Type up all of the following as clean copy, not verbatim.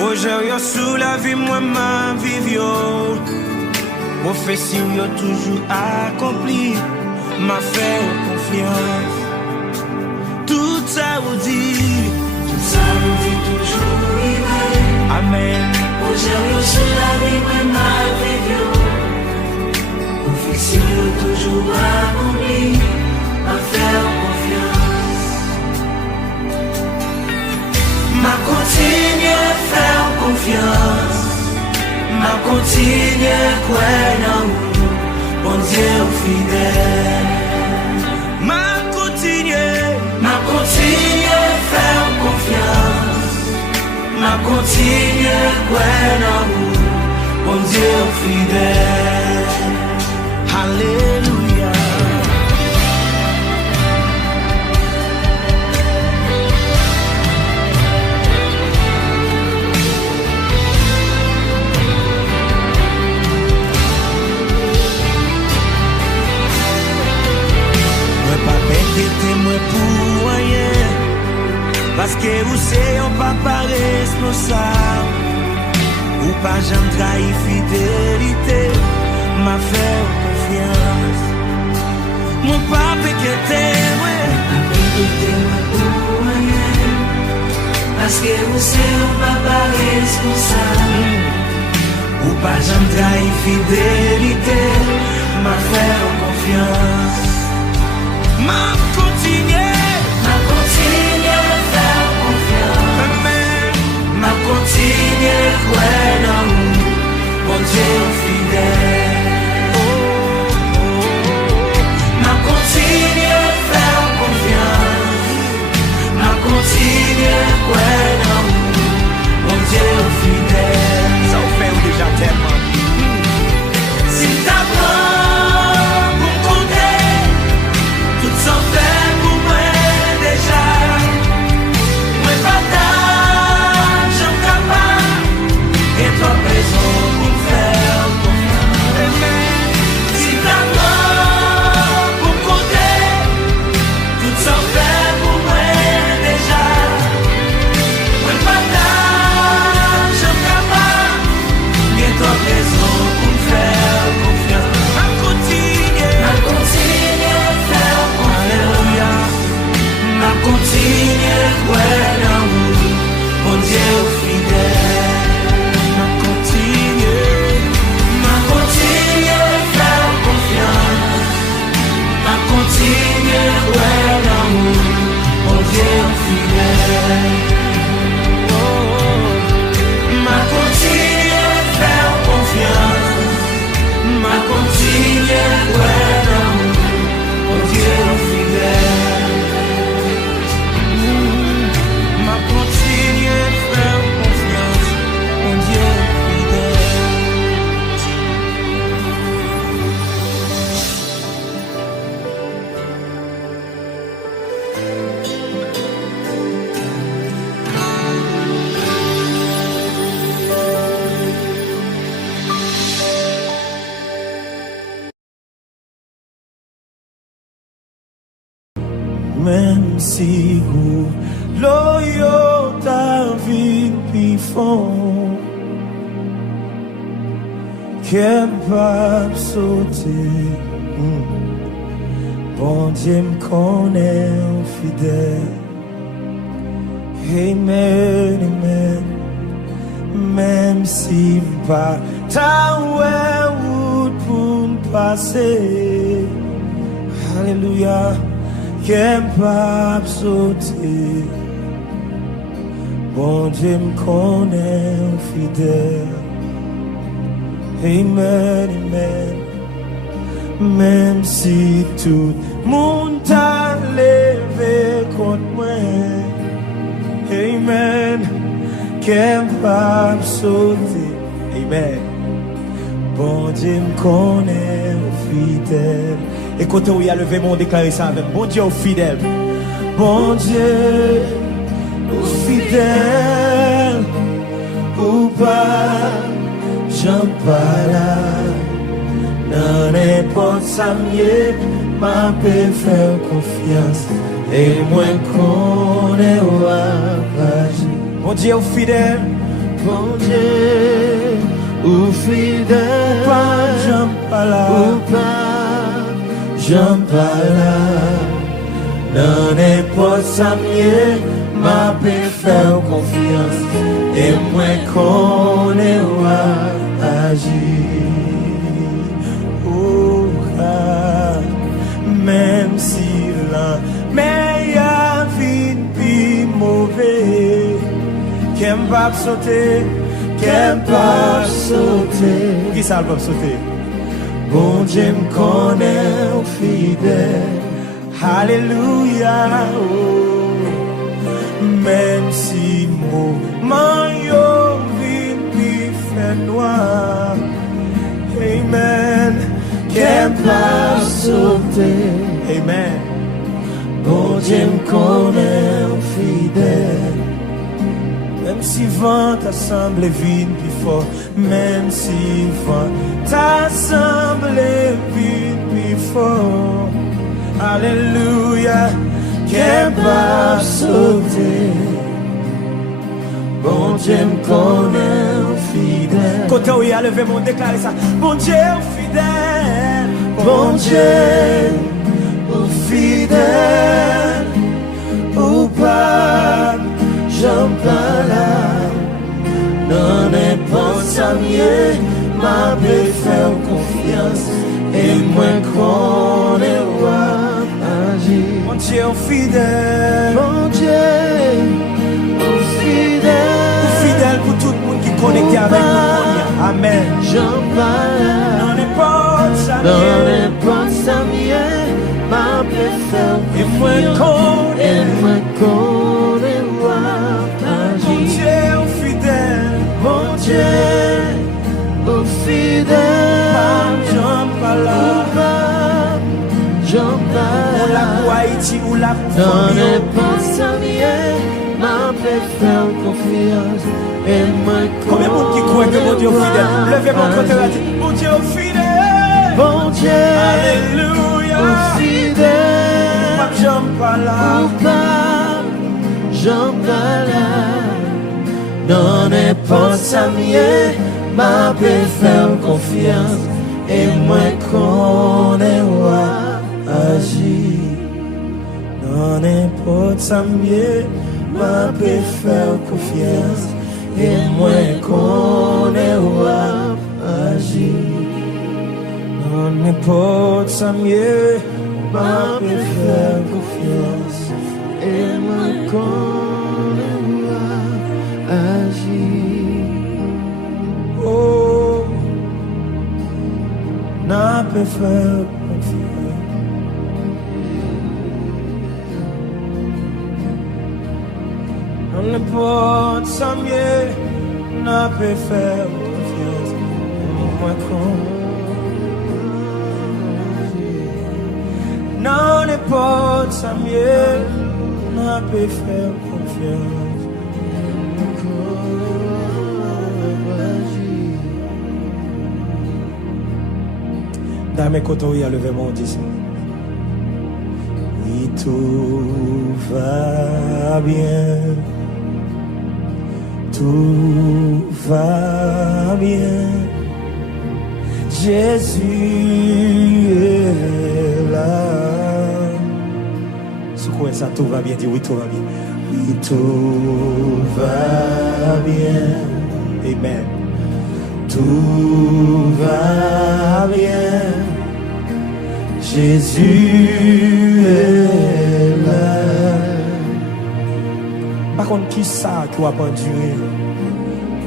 Aujourd'hui, sous la vie, moi, ma vie, prophétie, toujours accompli, m'a fait confiance. Tout ça vous dit toujours vrai. Amen. Aujourd'hui, sous la vie, moi, ma vie, prophétie, toujours accompli, m'a fait confiance. M'a continué à faire confiance. M'a continué à croire dans vous, bon Dieu fidèle. M'a continué à faire confiance. M'a continué à croire dans vous, bon Dieu fidèle. Alléluia. Moi pour rien, parce que vous c'est un papa responsable, ou pas j'en trahi fidélité, m'a fait confiance. Mon papa qui était moi pour rien, parce que vous c'est un papa responsable, ou pas j'en trahi fidélité, m'a fait confiance. M'a continué à faire confiance. Amen. M'a continué à croire dans vous, bon Dieu fidèle. M'a continué à faire confiance. M'a continué à croire dans vous, bon Dieu fidèle. Ça vous fait déjà tellement. Si t'apprends pour compter, tout s'en fait pour moi déjà. Moi partage, j'en capable, et toi raison pour faire confiance. Si t'apprends pour compter, tout s'en fait pour moi déjà. Moi partage, j'en capable, et toi raison pour faire confiance. M'a continué à faire confiance. M'a continué à croire dans vous, mon Dieu fidèle. M'a continué à faire confiance. M'a continué à croire dans vous, mon Dieu fidèle. M'a continué à faire confiance. M'a continué à croire dans vous, mon Dieu fidèle. m'a continué à faire confiance, mon Dieu fidèle. Même si vous l'oyo ta vie pifon, qu'elle va sauter, bon Dieu me connaît fidèle. Amen, amen. Même si pas ta route pour me passer, alléluia. Qu'elle va sauter, bon Dieu me connaît fidèle. Amen, amen. Même si tout le monde t'a levé contre moi, amen. Qu'elle va sauter, amen. Bon Dieu me connaît fidèle. Écoutez où il a levé mon déclaré ça avec bon Dieu fidèle. Bon Dieu fidèle ou pas, j'en parle. Dans n'importe ça mieux, ma paix faire confiance. Et moi qu'on est ravagé. Bon Dieu fidèle, Bon Dieu, ou fidèle, pas j'aime pas là, ou pas, j'aime pas là. dans n'importe ça mieux, m'a pu faire confiance, et moi connais agir. Oh, ah, même si la meilleure vie plus mauvais, qu'elle va sauter, qu'elle va sauter. Qui ça va sauter? Bon Dieu me connaît au fidèle. Alléluia. Oh. Même si mon yo vit fait noir. Amen. Qu'elle va sauter. Amen. Bon Dieu me connaît au fidèle. Même si vent t'a semblé vide plus fort, même si vent t'a semblé vide plus fort, alléluia, qu'elle va sauter. Bon Dieu me connaît au fidèle. Côté où il a levé mon déclaré ça. Bon Dieu au fidèle. Bon Dieu au fidèle. Ou pas. J'en parle non n'importe ça mieux, m'a pu faire confiance et moi qu'on est agir. Mon Dieu fidèle, mon Dieu fidèle pour tout le monde qui est connecté avec nous. Amen. J'en parle non n'importe ça mieux, m'a pu faire confiance et moi qu'on est Bon Dieu, au fidèle, j'en parle là, j'en parle. On l'a pour Haïti, on l'a pour dans n'importe ça mieux, m'a fait faire confiance et moi. Combien de monde qui croit que mon Dieu est fidèle? Levez mon côté et dites, mon Dieu est fidèle. Bon Dieu, alléluia, au fidèle, j'en parle là, j'en parle là. Non n'importe ça mieux, m'a pu faire confiance et moi qu'on est agir. Non n'importe ça mieux, m'a pu faire confiance et moi qu'on est agir. Non n'importe ça mieux, m'a pu faire confiance et moi qu'on agir. Oh, n'a pas fait confiance. On ne porte sans mieux, n'a pas fait confiance. Moi qu'on ne porte sans mieux, n'a pas fait confiance. Dans mes côtés, il y a levé mon disque. Oui, tout va bien. Tout va bien. Jésus est là. Secouez ça, tout va bien. Dis oui, tout va bien. Oui, tout va bien. Amen. Tout va bien. Jésus est là. Par contre, qui ça qui va endurer?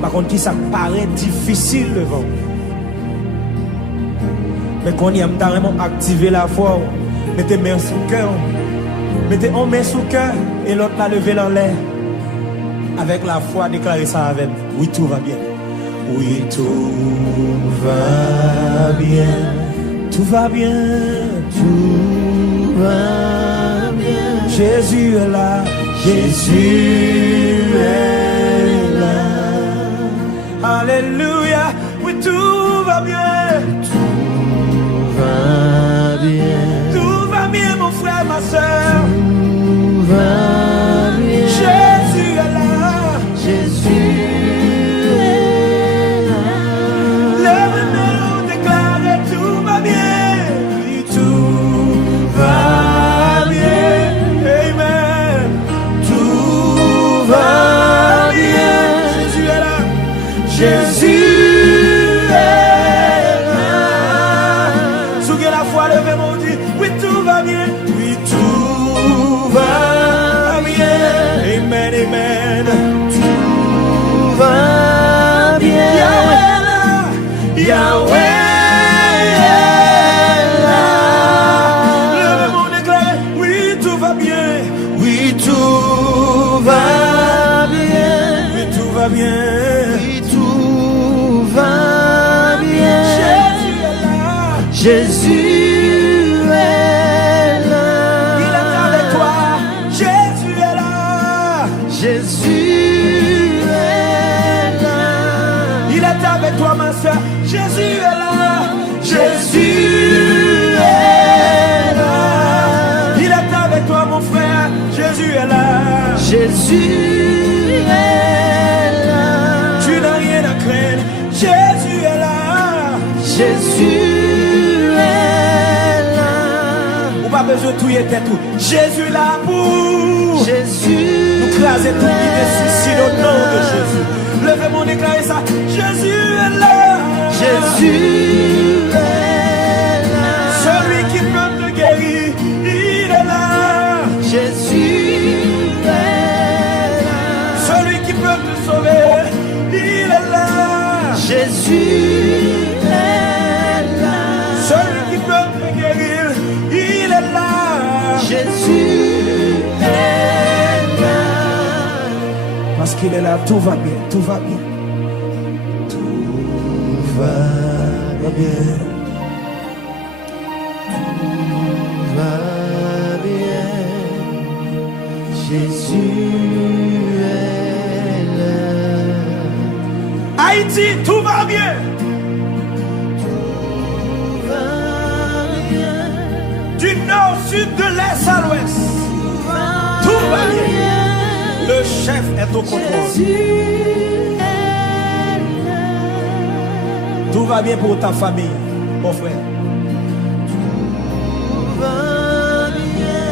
Par contre, qui ça paraît difficile devant? Mais quand il y a vraiment activé la foi, mettez main sous le cœur. Mettez en main sous le cœur et l'autre la lever en l'air. Avec la foi, déclarez ça avec. Oui, tout va bien. Oui, tout va bien. Tout va bien. Tout va bien. Jésus est là. Jésus est là. Alléluia. Oui, tout va bien. Tout va bien. Tout va bien, mon frère, ma soeur. Tout va bien. Jésus est là. Jésus bien, oui, tout va bien. Amen, amen. Tout va bien. Yahweh là, Yahweh est là. le monde déclare, oui, tout va bien. Oui, tout va bien. Oui, tout va bien. Oui, tout va bien. Jésus est là. Jésus est là. Il est avec toi. Jésus est là. Jésus est là. Il est avec toi, ma soeur. Jésus est là. Jésus est là. Il est avec toi, mon frère. Jésus est là. Jésus est là. Tu n'as rien à craindre. Jésus est là. Jésus est là. On pas besoin de tout y être tout. Jésus est là pour Jésus nous craser tout l'idée ici au nom de là. Jésus. Levez-moi, déclarez ça. Jésus est là. Jésus est là. Celui qui peut te guérir, il est là. Jésus est là. Celui qui peut te sauver, il est là. Jésus est là. Celui qui peut te guérir, il est là. Jésus est là. Parce qu'il est là, tout va bien, tout va bien. Tout va bien. Tout va bien. Jésus est là. Haïti, tout va bien. Tout va bien. Du nord, sud, de l'est à l'ouest. Tout va bien. Le chef est au contrôle. Jésus est là. Tout va bien pour ta famille, mon frère. Tout va bien.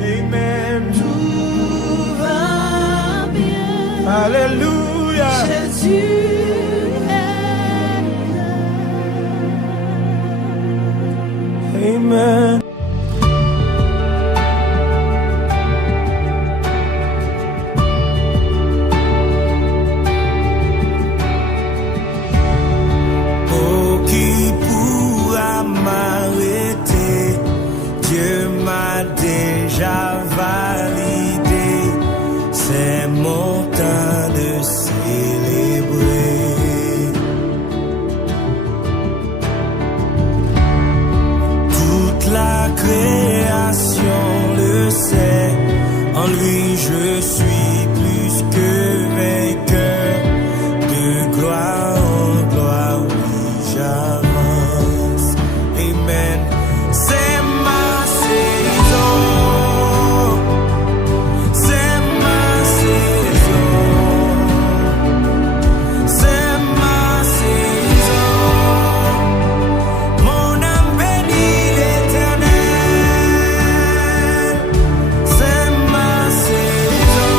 Amen. Tout va bien. Alléluia. Jésus est là. Amen. Oh, qui pourra m'arrêter? Dieu m'a déjà validé. C'est mon temps de célébrer. Toute la création le sait. En lui je suis plus que vainqueur. De gloire en gloire, oui, j'avance. Amen. C'est ma saison. C'est ma saison. C'est ma saison. Mon âme bénit l'Éternel. C'est ma saison.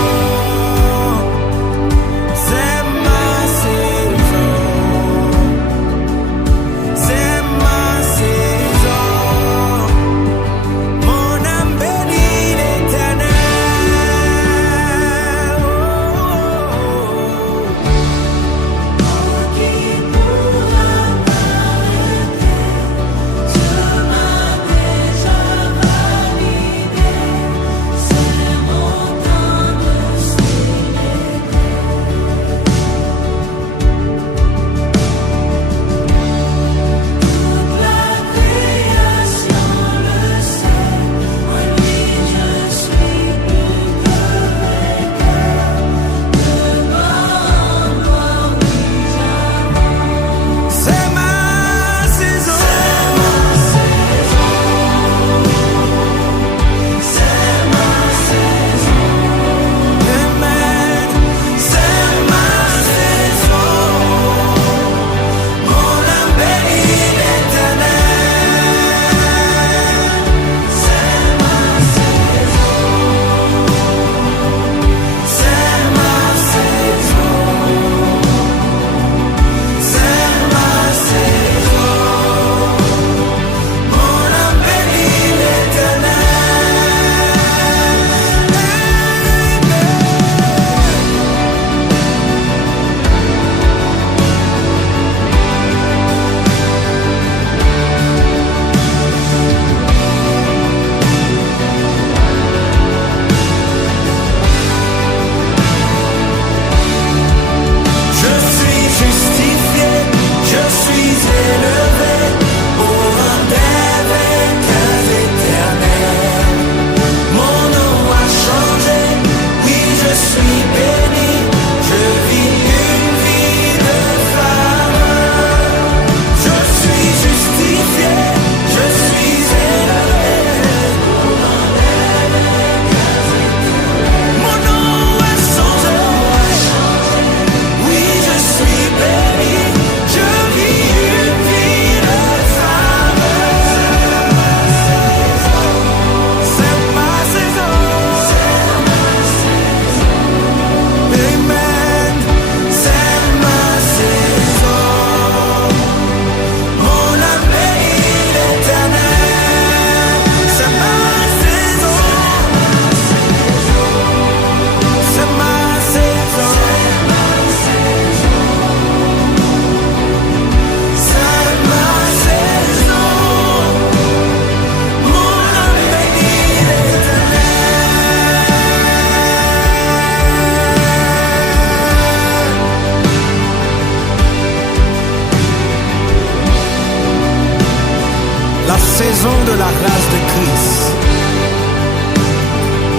raison de la race de Christ.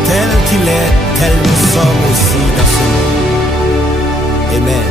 Tel qu'il est, tel nous sommes aussi dans ce monde. Amen.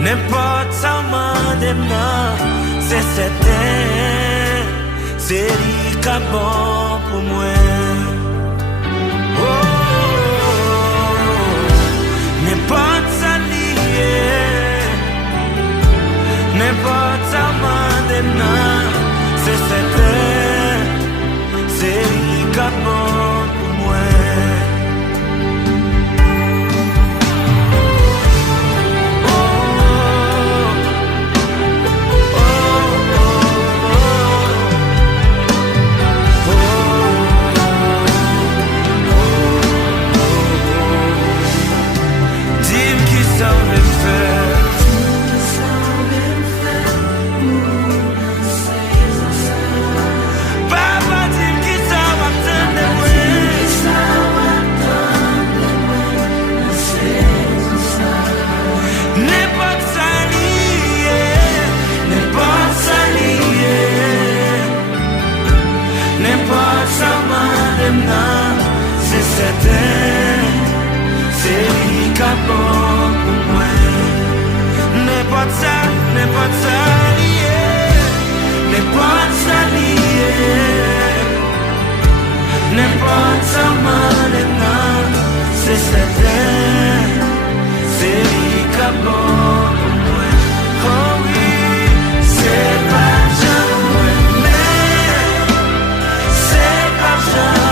N'importe ça c'est certain, c'est lui qui est bon pour moi. N'importe ça n'importe ça c'est certain, c'est lui qui est bon pour moi. C'est certain, c'est lui qui est bon pour moi. N'importe ça lié, n'importe ça lié, n'importe ça maintenant, c'est certain, c'est lui qui est bon pour moi. Oh oui, c'est pas jamais, c'est pas jamais.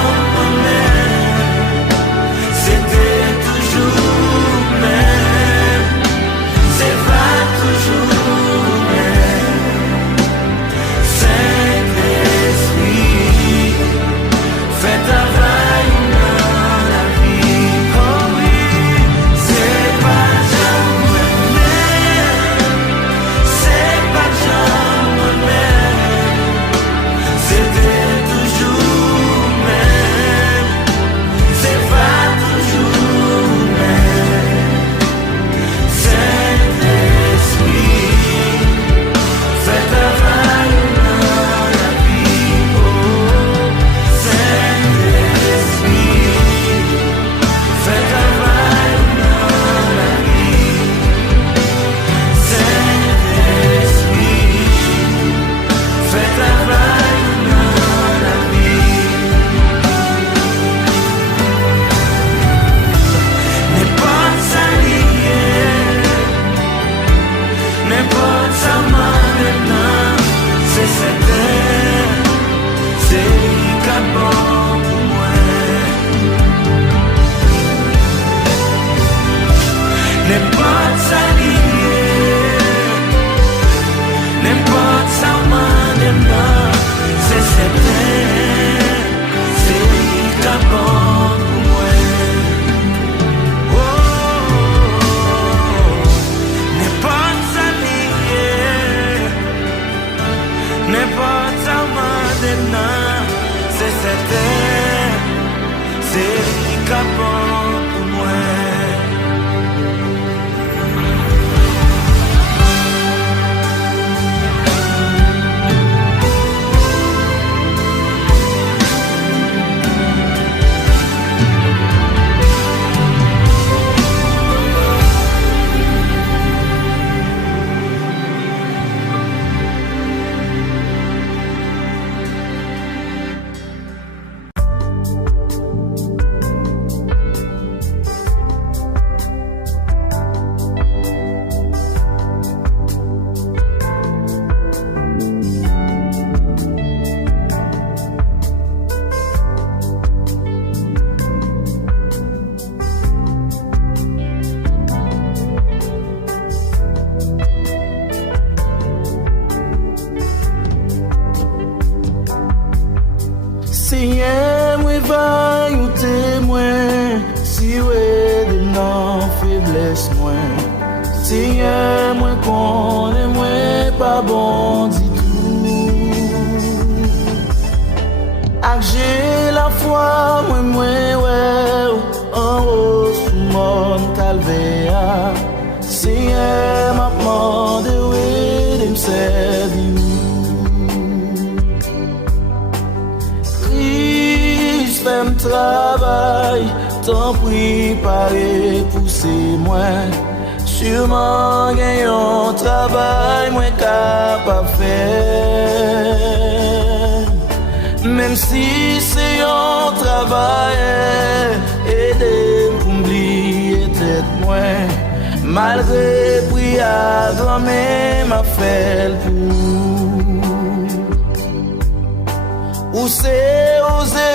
Tiré de non faiblesse moins. Seigneur, moi connais moi pas bon du tout. Ak j'ai la foi, moi ouais, en haut sous mon calvaire. Seigneur, m'a demandé oui de me servir. Christ fait me travail, t'en prie, paré, poussez moi. Sûrement gagne un travail, moi capable de faire. Même si c'est un travail, aidez-moi pour m'oublier tête moi. Malgré prière, grand-mère m'a fait le pour. Où c'est osé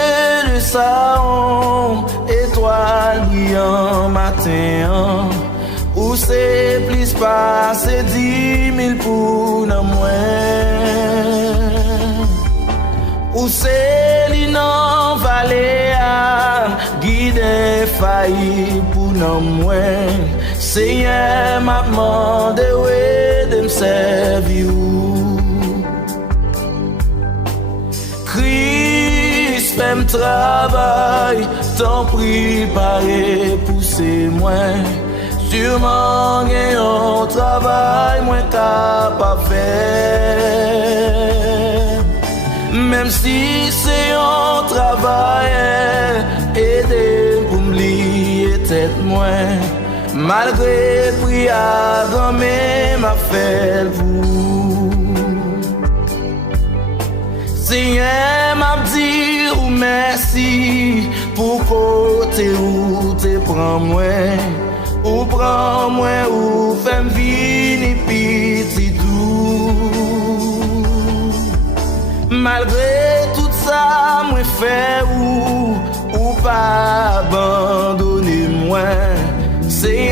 le saon, étoile brillant matin. Où c'est plus passé 10 000 pour nous moins. Où c'est l'inan vallée guide failli pour nous moins. Seigneur m'a demandé oui de me servir. Christ fait me travail, t'en prie, paré, poussez-moi. Sûrement gagne un travail, moi capable de faire. Même si c'est un travail, aidez pour m'oublier tête moi. Malgré prière, grand-mère m'a fait le pour. Seigneur m'a dit ou merci pour côté où te prends moi. Ou prends moi ou fais vini petit tout. Malgré tout ça, moi fait ou pas abandonner moi. C'est